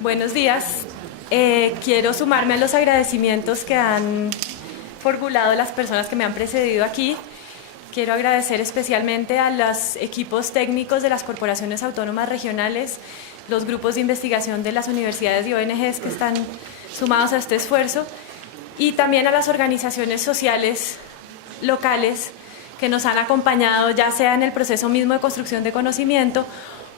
Buenos días. Quiero sumarme a los agradecimientos que han formulado las personas que me han precedido aquí. Quiero agradecer especialmente a los equipos técnicos de las corporaciones autónomas regionales, los grupos de investigación de las universidades y ONGs que están sumados a este esfuerzo, y también a las organizaciones sociales locales que nos han acompañado, ya sea en el proceso mismo de construcción de conocimiento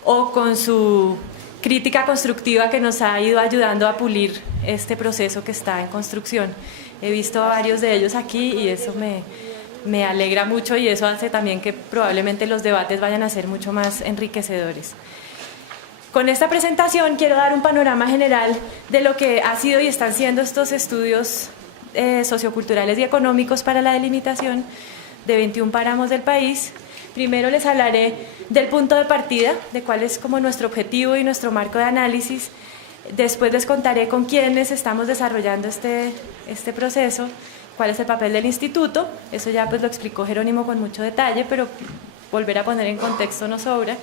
o con su crítica constructiva que nos ha ido ayudando a pulir este proceso que está en construcción. He visto a varios de ellos aquí y eso me alegra mucho, y eso hace también que probablemente los debates vayan a ser mucho más enriquecedores. Con esta presentación quiero dar un panorama general de lo que ha sido y están siendo estos estudios socioculturales y económicos para la delimitación de 21 páramos del país. Primero les hablaré del punto de partida, de cuál es como nuestro objetivo y nuestro marco de análisis. Después les contaré con quiénes estamos desarrollando este proceso, cuál es el papel del instituto. Eso ya pues lo explicó Jerónimo con mucho detalle, pero volver a poner en contexto no sobra.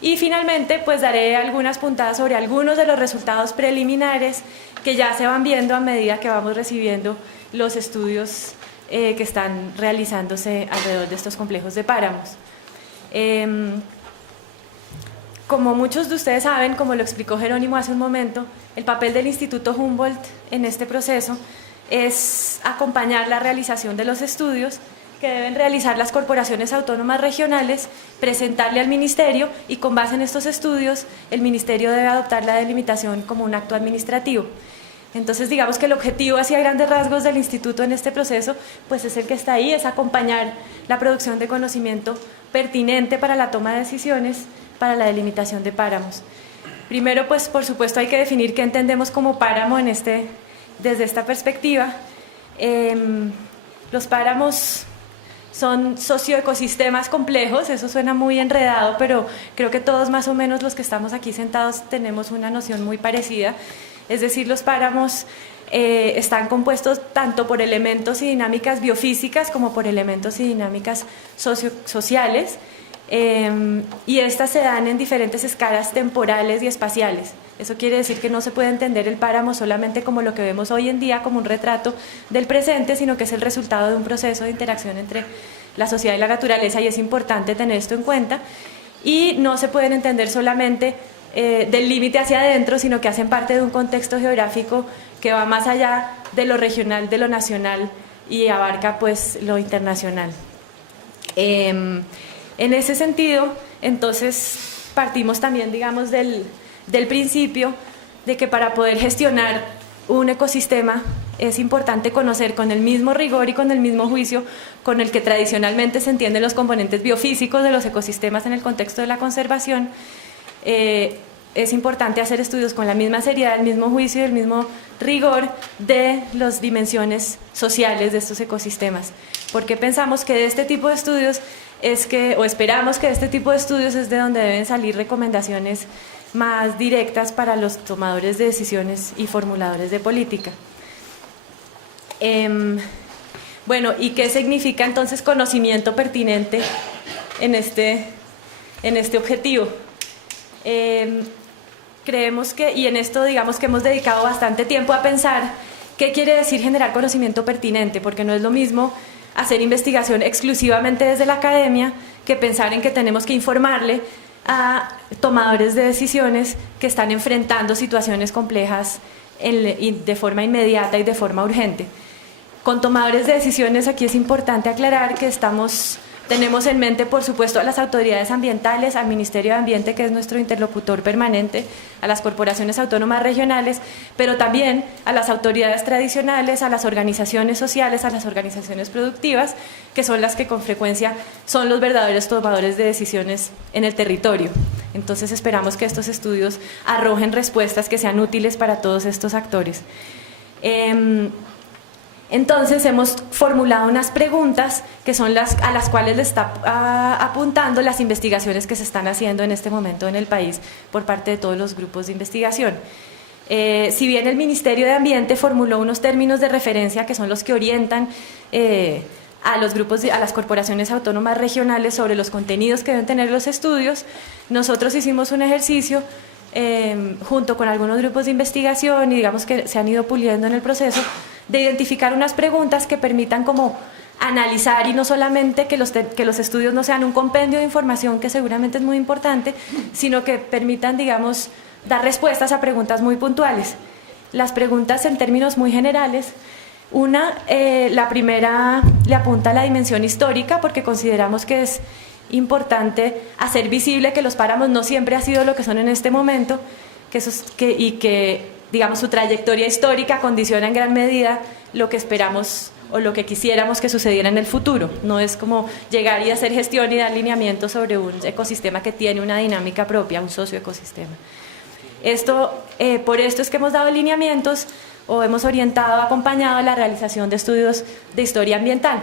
Y finalmente pues daré algunas puntadas sobre algunos de los resultados preliminares que ya se van viendo a medida que vamos recibiendo los estudios que están realizándose alrededor de estos complejos de páramos. Como muchos de ustedes saben, como lo explicó Jerónimo hace un momento, el papel del Instituto Humboldt en este proceso es acompañar la realización de los estudios que deben realizar las corporaciones autónomas regionales, presentarle al Ministerio, y con base en estos estudios el Ministerio debe adoptar la delimitación como un acto administrativo. Entonces, digamos que el objetivo hacia grandes rasgos del instituto en este proceso pues es el que está ahí, es acompañar la producción de conocimiento pertinente para la toma de decisiones para la delimitación de páramos. Primero, pues por supuesto hay que definir qué entendemos como páramo desde esta perspectiva. Los páramos son socioecosistemas complejos. Eso suena muy enredado, pero creo que todos más o menos los que estamos aquí sentados tenemos una noción muy parecida. Es decir, los páramos están compuestos tanto por elementos y dinámicas biofísicas como por elementos y dinámicas sociales, y estas se dan en diferentes escalas temporales y espaciales. Eso quiere decir que no se puede entender el páramo solamente como lo que vemos hoy en día, como un retrato del presente, sino que es el resultado de un proceso de interacción entre la sociedad y la naturaleza, y es importante tener esto en cuenta. Y no se pueden entender solamente del límite hacia adentro, sino que hacen parte de un contexto geográfico que va más allá de lo regional, de lo nacional, y abarca pues lo internacional. En ese sentido, entonces partimos también, digamos, del principio de que para poder gestionar un ecosistema es importante conocer con el mismo rigor y con el mismo juicio con el que tradicionalmente se entienden los componentes biofísicos de los ecosistemas en el contexto de la conservación. Es importante hacer estudios con la misma seriedad, el mismo juicio y el mismo rigor de las dimensiones sociales de estos ecosistemas, porque pensamos que de este tipo de estudios esperamos que de este tipo de estudios es de donde deben salir recomendaciones más directas para los tomadores de decisiones y formuladores de política. Bueno, ¿y qué significa entonces conocimiento pertinente en este objetivo? Creemos que, y en esto digamos que hemos dedicado bastante tiempo a pensar qué quiere decir generar conocimiento pertinente, porque no es lo mismo hacer investigación exclusivamente desde la academia que pensar en que tenemos que informarle a tomadores de decisiones que están enfrentando situaciones complejas de forma inmediata y de forma urgente. Con tomadores de decisiones aquí es importante aclarar que tenemos en mente, por supuesto, a las autoridades ambientales, al Ministerio de Ambiente, que es nuestro interlocutor permanente, a las corporaciones autónomas regionales, pero también a las autoridades tradicionales, a las organizaciones sociales, a las organizaciones productivas, que son las que con frecuencia son los verdaderos tomadores de decisiones en el territorio. Entonces esperamos que estos estudios arrojen respuestas que sean útiles para todos estos actores. Entonces hemos formulado unas preguntas que son a las cuales le está apuntando las investigaciones que se están haciendo en este momento en el país por parte de todos los grupos de investigación. Si bien el Ministerio de Ambiente formuló unos términos de referencia que son los que orientan a los grupos, a las corporaciones autónomas regionales sobre los contenidos que deben tener los estudios, nosotros hicimos un ejercicio junto con algunos grupos de investigación y digamos que se han ido puliendo en el proceso, de identificar unas preguntas que permitan como analizar y no solamente que los estudios no sean un compendio de información que seguramente es muy importante, sino que permitan, digamos, dar respuestas a preguntas muy puntuales. Las preguntas en términos muy generales, la primera le apunta a la dimensión histórica porque consideramos que es importante hacer visible que los páramos no siempre han sido lo que son en este momento y que digamos su trayectoria histórica condiciona en gran medida lo que esperamos o lo que quisiéramos que sucediera en el futuro. No es como llegar y hacer gestión y dar lineamientos sobre un ecosistema que tiene una dinámica propia, un socioecosistema. Por esto es que hemos dado lineamientos o hemos orientado, acompañado la realización de estudios de historia ambiental.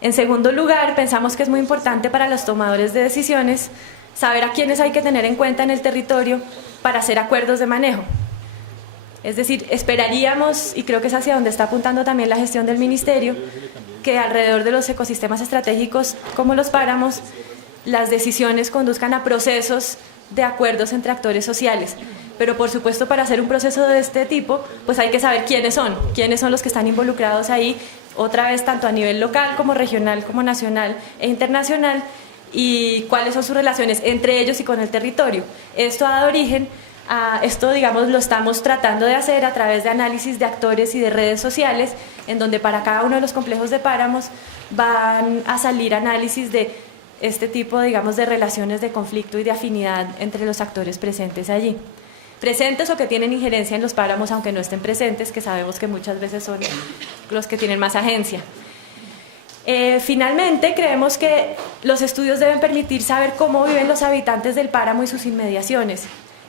En segundo lugar, pensamos que es muy importante para los tomadores de decisiones saber a quiénes hay que tener en cuenta en el territorio para hacer acuerdos de manejo. Es decir, esperaríamos, y creo que es hacia donde está apuntando también la gestión del ministerio, que alrededor de los ecosistemas estratégicos como los páramos, las decisiones conduzcan a procesos de acuerdos entre actores sociales. Pero por supuesto, para hacer un proceso de este tipo, pues hay que saber quiénes son los que están involucrados ahí, otra vez tanto a nivel local como regional, como nacional e internacional, y cuáles son sus relaciones entre ellos y con el territorio. Esto ha dado origen a esto, digamos, lo estamos tratando de hacer a través de análisis de actores y de redes sociales, en donde para cada uno de los complejos de páramos van a salir análisis de este tipo, digamos, de relaciones de conflicto y de afinidad entre los actores presentes allí. Presentes o que tienen injerencia en los páramos, aunque no estén presentes, que sabemos que muchas veces son los que tienen más agencia. Finalmente, creemos que los estudios deben permitir saber cómo viven los habitantes del páramo y sus inmediaciones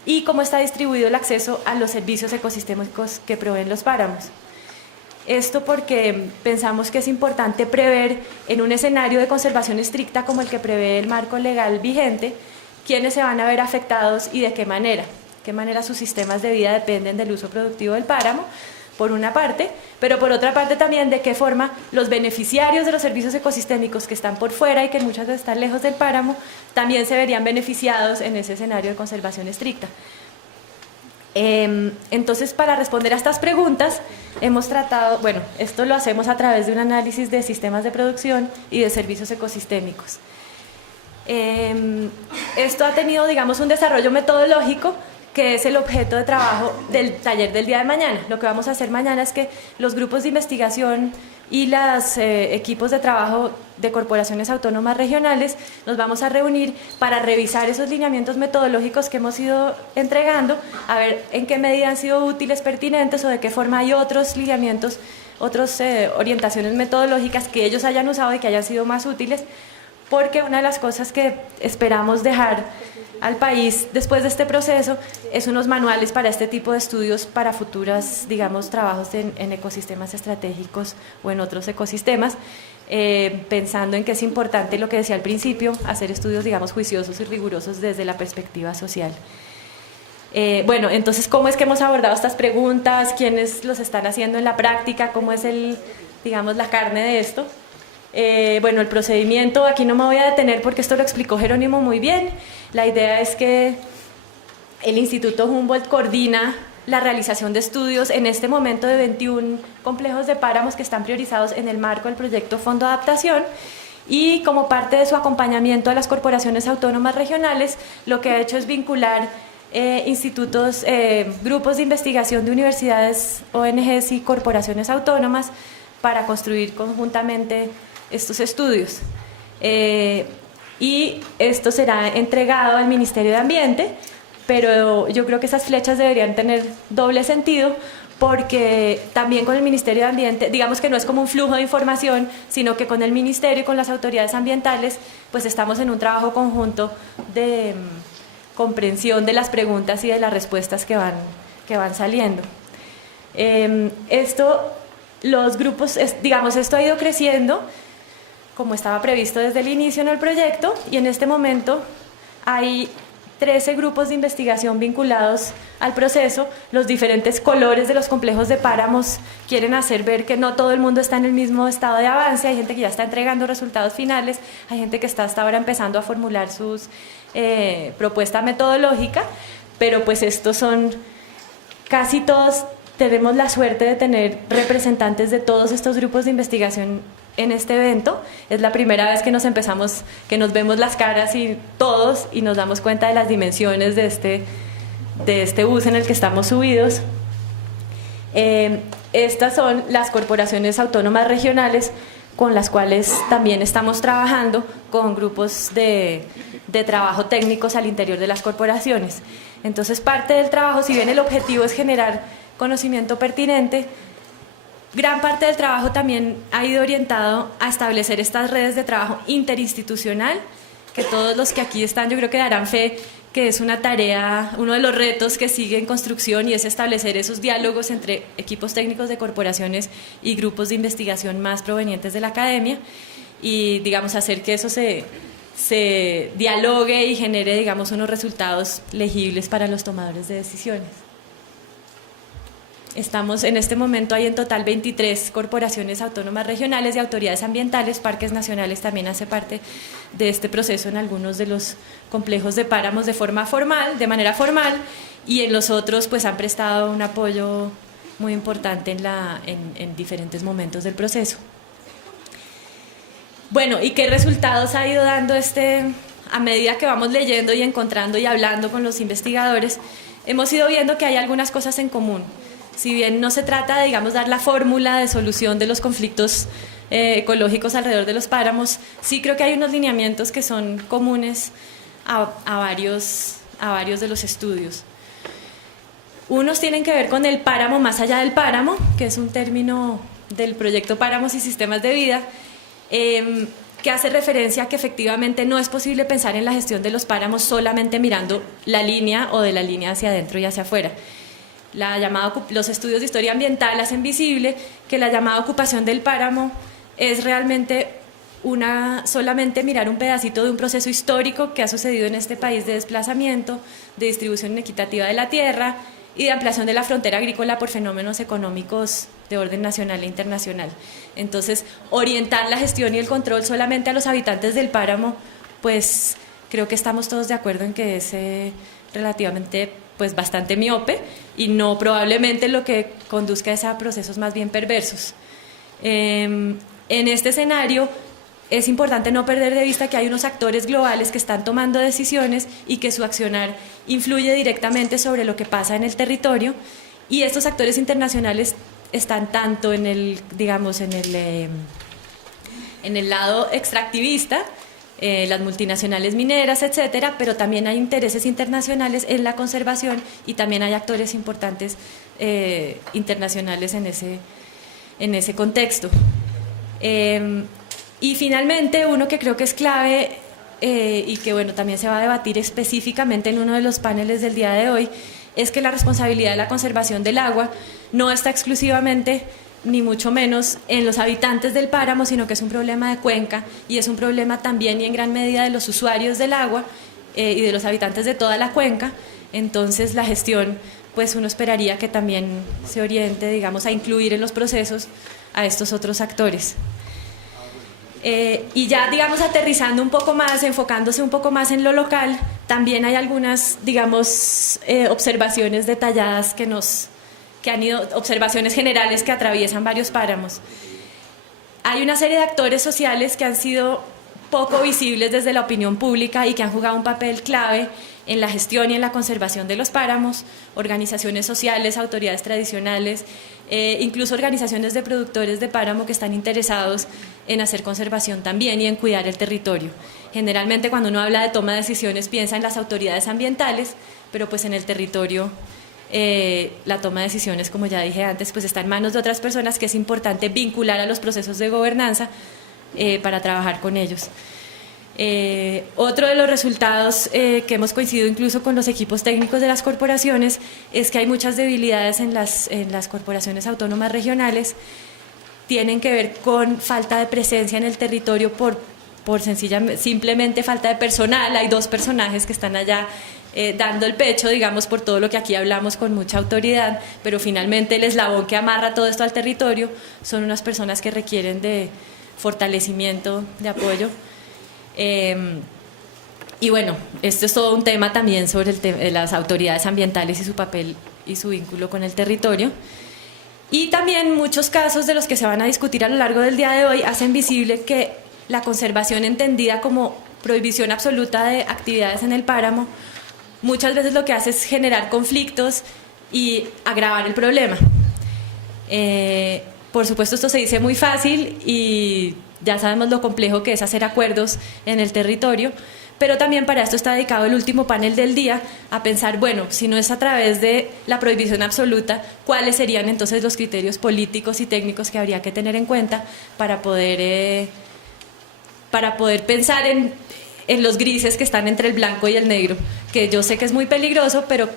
y cómo está distribuido el acceso a los servicios ecosistémicos que proveen los páramos. Esto porque pensamos que es importante prever en un escenario de conservación estricta como el que prevé el marco legal vigente, quiénes se van a ver afectados y de qué manera sus sistemas de vida dependen del uso productivo del páramo, por una parte, pero por otra parte también de qué forma los beneficiarios de los servicios ecosistémicos que están por fuera y que muchas veces están lejos del páramo, también se verían beneficiados en ese escenario de conservación estricta. Entonces, para responder a estas preguntas, hemos tratado, bueno, esto lo hacemos a través de un análisis de sistemas de producción y de servicios ecosistémicos. Esto ha tenido, digamos, un desarrollo metodológico que es el objeto de trabajo del taller del día de mañana. Lo que vamos a hacer mañana es que los grupos de investigación y los equipos de trabajo de corporaciones autónomas regionales nos vamos a reunir para revisar esos lineamientos metodológicos que hemos ido entregando, a ver en qué medida han sido útiles, pertinentes o de qué forma hay otros lineamientos, otras orientaciones metodológicas que ellos hayan usado y que hayan sido más útiles, porque una de las cosas que esperamos dejar al país después de este proceso es unos manuales para este tipo de estudios para futuras, digamos, trabajos en ecosistemas estratégicos o en otros ecosistemas, pensando en que es importante lo que decía al principio, hacer estudios, digamos, juiciosos y rigurosos desde la perspectiva social. Bueno, entonces, ¿cómo es que hemos abordado estas preguntas? ¿Quiénes los están haciendo en la práctica? ¿Cómo es digamos, la carne de esto? Bueno, el procedimiento, aquí no me voy a detener porque esto lo explicó Jerónimo muy bien. La idea es que el Instituto Humboldt coordina la realización de estudios en este momento de 21 complejos de páramos que están priorizados en el marco del proyecto Fondo de Adaptación, y como parte de su acompañamiento a las corporaciones autónomas regionales, lo que ha hecho es vincular institutos, grupos de investigación de universidades, ONGs y corporaciones autónomas para construir conjuntamente estos estudios. Y esto será entregado al Ministerio de Ambiente, pero yo creo que esas flechas deberían tener doble sentido, porque también con el Ministerio de Ambiente, digamos que no es como un flujo de información, sino que con el Ministerio y con las autoridades ambientales, pues estamos en un trabajo conjunto de comprensión de las preguntas y de las respuestas que van saliendo. Los grupos, digamos, esto ha ido creciendo como estaba previsto desde el inicio en el proyecto, y en este momento hay 13 grupos de investigación vinculados al proceso. Los diferentes colores de los complejos de páramos quieren hacer ver que no todo el mundo está en el mismo estado de avance. Hay gente que ya está entregando resultados finales, hay gente que está hasta ahora empezando a formular sus propuesta metodológica, pero pues estos son casi todos. Tenemos la suerte de tener representantes de todos estos grupos de investigación en este evento. Es la primera vez que nos vemos las caras y todos y nos damos cuenta de las dimensiones de este bus en el que estamos subidos. Estas son las corporaciones autónomas regionales con las cuales también estamos trabajando con grupos de trabajo técnicos al interior de las corporaciones. Entonces, parte del trabajo, si bien el objetivo es generar conocimiento pertinente, gran parte del trabajo también ha ido orientado a establecer estas redes de trabajo interinstitucional, que todos los que aquí están yo creo que darán fe que es una tarea, uno de los retos que sigue en construcción, y es establecer esos diálogos entre equipos técnicos de corporaciones y grupos de investigación más provenientes de la academia, y digamos hacer que eso se dialogue y genere digamos unos resultados legibles para los tomadores de decisiones. Estamos en este momento, hay en total 23 corporaciones autónomas regionales y autoridades ambientales. Parques Nacionales también hace parte de este proceso en algunos de los complejos de páramos de manera formal, y en los otros pues han prestado un apoyo muy importante en diferentes momentos del proceso. Bueno, ¿y qué resultados ha ido dando a medida que vamos leyendo y encontrando y hablando con los investigadores? Hemos ido viendo que hay algunas cosas en común. Si bien no se trata de, digamos, dar la fórmula de solución de los conflictos ecológicos alrededor de los páramos, sí creo que hay unos lineamientos que son comunes a varios de los estudios. Unos tienen que ver con el páramo más allá del páramo, que es un término del proyecto Páramos y Sistemas de Vida, que hace referencia a que efectivamente no es posible pensar en la gestión de los páramos solamente mirando la línea o de la línea hacia adentro y hacia afuera. Los estudios de historia ambiental hacen visible que la llamada ocupación del páramo es realmente solamente mirar un pedacito de un proceso histórico que ha sucedido en este país de desplazamiento, de distribución inequitativa de la tierra y de ampliación de la frontera agrícola por fenómenos económicos de orden nacional e internacional. Entonces, orientar la gestión y el control solamente a los habitantes del páramo, pues creo que estamos todos de acuerdo en que es relativamente pues bastante miope y no probablemente lo que conduzca a procesos más bien perversos. En este escenario es importante no perder de vista que hay unos actores globales que están tomando decisiones y que su accionar influye directamente sobre lo que pasa en el territorio, y estos actores internacionales están tanto en el lado extractivista, las multinacionales mineras, etcétera, pero también hay intereses internacionales en la conservación y también hay actores importantes internacionales en ese contexto. Y finalmente, uno que creo que es clave y que bueno, también se va a debatir específicamente en uno de los paneles del día de hoy, es que la responsabilidad de la conservación del agua no está exclusivamente ni mucho menos en los habitantes del páramo, sino que es un problema de cuenca y es un problema también y en gran medida de los usuarios del agua y de los habitantes de toda la cuenca. Entonces la gestión, pues uno esperaría que también se oriente, digamos, a incluir en los procesos a estos otros actores. Y ya, digamos, aterrizando un poco más, enfocándose un poco más en lo local, también hay algunas, digamos, observaciones detalladas observaciones generales que atraviesan varios páramos. Hay una serie de actores sociales que han sido poco visibles desde la opinión pública y que han jugado un papel clave en la gestión y en la conservación de los páramos: organizaciones sociales, autoridades tradicionales, incluso organizaciones de productores de páramo que están interesados en hacer conservación también y en cuidar el territorio. Generalmente cuando uno habla de toma de decisiones piensa en las autoridades ambientales, pero pues en el territorio la toma de decisiones, como ya dije antes, pues está en manos de otras personas que es importante vincular a los procesos de gobernanza para trabajar con ellos. Otro de los resultados que hemos coincidido incluso con los equipos técnicos de las corporaciones es que hay muchas debilidades en las corporaciones autónomas regionales. Tienen que ver con falta de presencia en el territorio por simplemente falta de personal. Hay 2 personajes que están allá dando el pecho, digamos, por todo lo que aquí hablamos con mucha autoridad, pero finalmente el eslabón que amarra todo esto al territorio son unas personas que requieren de fortalecimiento, de apoyo. Y bueno, esto es todo un tema también sobre las autoridades ambientales y su papel y su vínculo con el territorio. Y también muchos casos de los que se van a discutir a lo largo del día de hoy hacen visible que la conservación entendida como prohibición absoluta de actividades en el páramo muchas veces lo que hace es generar conflictos y agravar el problema. Por supuesto, esto se dice muy fácil y ya sabemos lo complejo que es hacer acuerdos en el territorio, pero también para esto está dedicado el último panel del día a pensar, bueno, si no es a través de la prohibición absoluta, ¿cuáles serían entonces los criterios políticos y técnicos que habría que tener en cuenta para poder pensar en los grises que están entre el blanco y el negro? Que yo sé que es muy peligroso, pero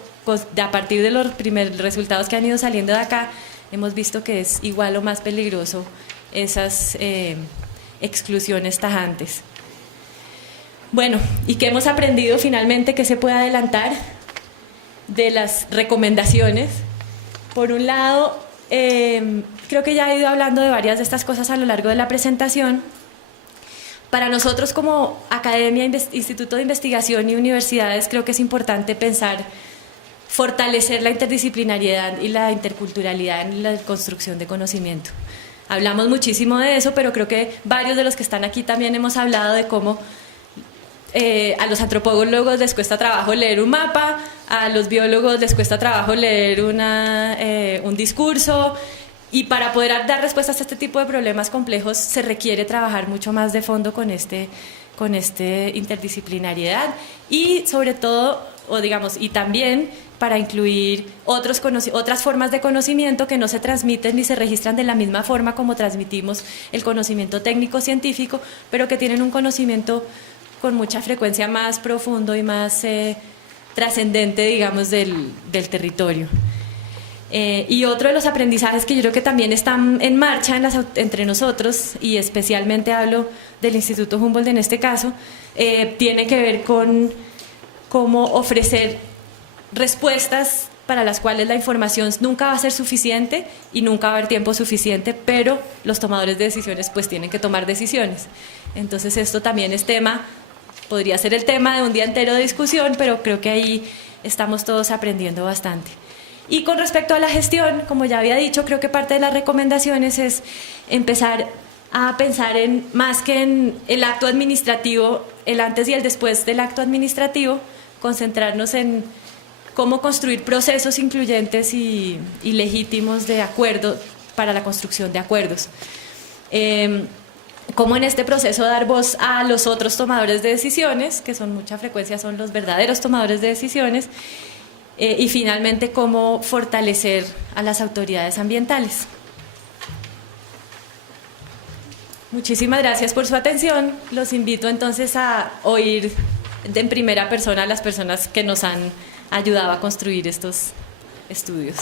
a partir de los primeros resultados que han ido saliendo de acá, hemos visto que es igual o más peligroso esas exclusiones tajantes. Bueno, ¿y qué hemos aprendido finalmente? ¿Qué se puede adelantar de las recomendaciones? Por un lado, creo que ya he ido hablando de varias de estas cosas a lo largo de la presentación. Para nosotros como academia, instituto de investigación y universidades, creo que es importante pensar, fortalecer la interdisciplinariedad y la interculturalidad en la construcción de conocimiento. Hablamos muchísimo de eso, pero creo que varios de los que están aquí también hemos hablado de cómo a los antropólogos les cuesta trabajo leer un mapa, a los biólogos les cuesta trabajo leer un discurso, y para poder dar respuestas a este tipo de problemas complejos se requiere trabajar mucho más de fondo con esta interdisciplinariedad y sobre todo, y también para incluir otras formas de conocimiento que no se transmiten ni se registran de la misma forma como transmitimos el conocimiento técnico-científico, pero que tienen un conocimiento con mucha frecuencia más profundo y más trascendente, digamos, del territorio. Y otro de los aprendizajes que yo creo que también están en marcha entre nosotros, y especialmente hablo del Instituto Humboldt en este caso, tiene que ver con cómo ofrecer respuestas para las cuales la información nunca va a ser suficiente y nunca va a haber tiempo suficiente, pero los tomadores de decisiones pues tienen que tomar decisiones. Entonces esto también es podría ser el tema de un día entero de discusión, pero creo que ahí estamos todos aprendiendo bastante. Y con respecto a la gestión, como ya había dicho, creo que parte de las recomendaciones es empezar a pensar más que en el acto administrativo, el antes y el después del acto administrativo, concentrarnos en cómo construir procesos incluyentes y legítimos de acuerdo para la construcción de acuerdos. Cómo en este proceso dar voz a los otros tomadores de decisiones, que son mucha frecuencia son los verdaderos tomadores de decisiones, y finalmente cómo fortalecer a las autoridades ambientales. Muchísimas gracias por su atención. Los invito entonces a oír en primera persona a las personas que nos han ayudado a construir estos estudios.